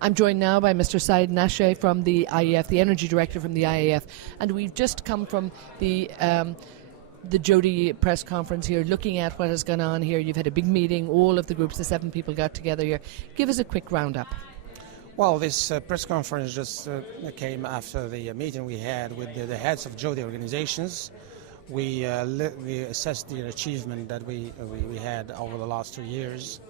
I'm joined now by Mr. Nachet from the IEF, the Energy Director from the IEF, and we've just come from the Jody press conference here, looking at what has gone on here. You've had a big meeting, all of the groups, the 7 people got together here. Give us a quick roundup. Well, this press conference just came after the meeting we had with the heads of Jody organizations. We assessed the achievement that we had over the last 2 years.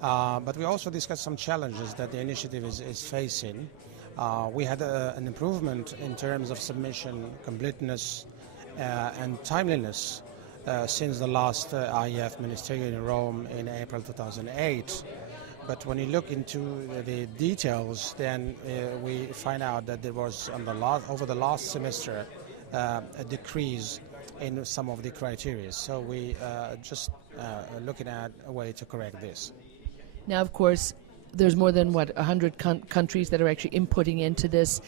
But we also discussed some challenges that the initiative is facing. We had an improvement in terms of submission, completeness, and timeliness since the last IEF ministerial in Rome in April 2008. But when you look into the details, then we find out that there was over the last semester a decrease in some of the criteria. So we just looking at a way to correct this. Now, of course, there's more than, 100 countries that are actually inputting into this.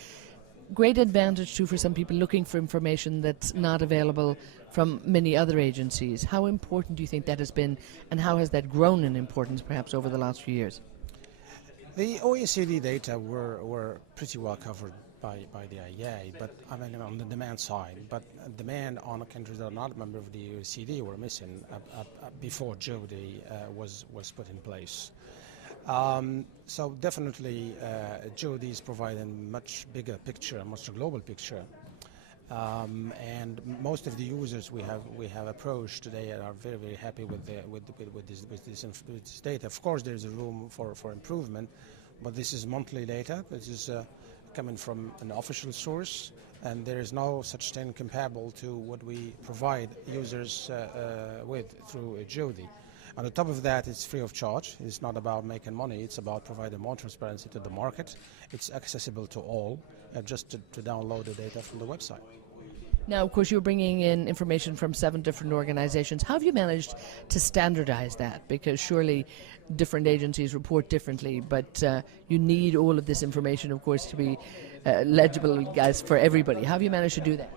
Great advantage, too, for some people looking for information that's not available from many other agencies. How important do you think that has been, and how has that grown in importance, perhaps, over the last few years? The OECD data were pretty well covered by the IEA, but I mean on the demand side. But demand on countries that are not a member of the OECD were missing before Jody was put in place. So definitely Jody is providing much bigger picture, a much global picture. And most of the users we have approached today are very happy with this data. Of course, there is a room for improvement, but this is monthly data. This is coming from an official source, and there is no such thing comparable to what we provide users with through Jody. On the top of that, it's free of charge. It's not about making money. It's about providing more transparency to the market. It's accessible to all, just to download the data from the website. Now, of course, you're bringing in information from 7 different organizations. How have you managed to standardize that? Because surely different agencies report differently, but you need all of this information, of course, to be legible as for everybody. How have you managed to do that?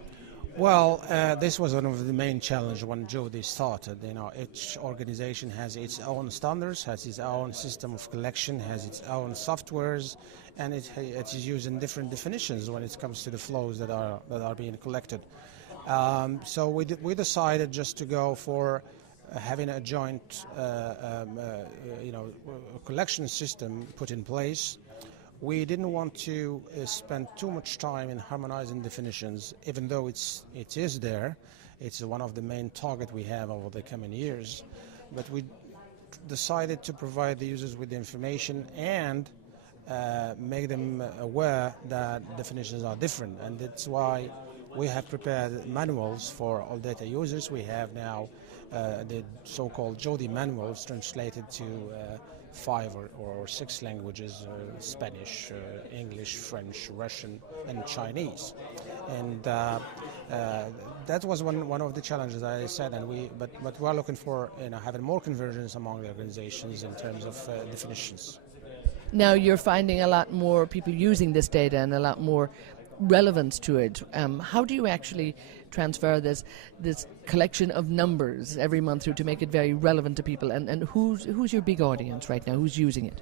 Well, this was one of the main challenges when Jody started. You know, each organization has its own standards, has its own system of collection, has its own softwares, and it is using different definitions when it comes to the flows that are being collected. So we decided just to go for having a joint, collection system put in place. We didn't want to spend too much time in harmonizing definitions, even though it is there. It's one of the main targets we have over the coming years. But we decided to provide the users with the information and make them aware that definitions are different. And that's why we have prepared manuals for all data users. We have now the so-called Jody manuals translated to 5 or 6 languages: Spanish, English, French, Russian, and Chinese. And that was one of the challenges, I said. And but we are looking for having more convergence among the organizations in terms of definitions. Now you're finding a lot more people using this data and a lot more relevance to it. How do you actually transfer this collection of numbers every month through to make it very relevant to people? And who's your big audience right now? Who's using it?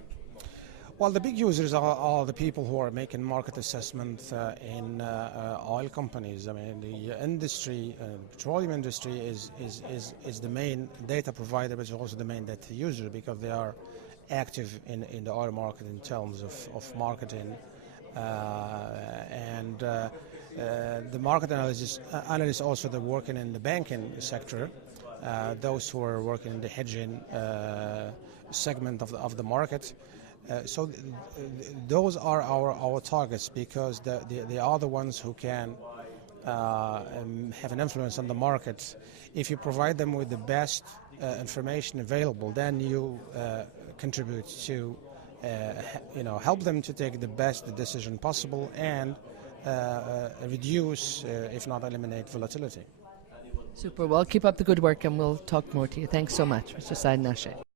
Well, the big users are the people who are making market assessment in oil companies. I mean, the industry, petroleum industry, is the main data provider, but is also the main data user because they are active in the oil market in terms of marketing. And the market analysts also that working in the banking sector, those who are working in the hedging segment of the market. So those are our targets because they are the ones who can have an influence on the market. If you provide them with the best information available, then you contribute to help them to take the best decision possible and reduce, if not eliminate, volatility. Super. Well, keep up the good work and we'll talk more to you. Thanks so much, Mr. Nachet.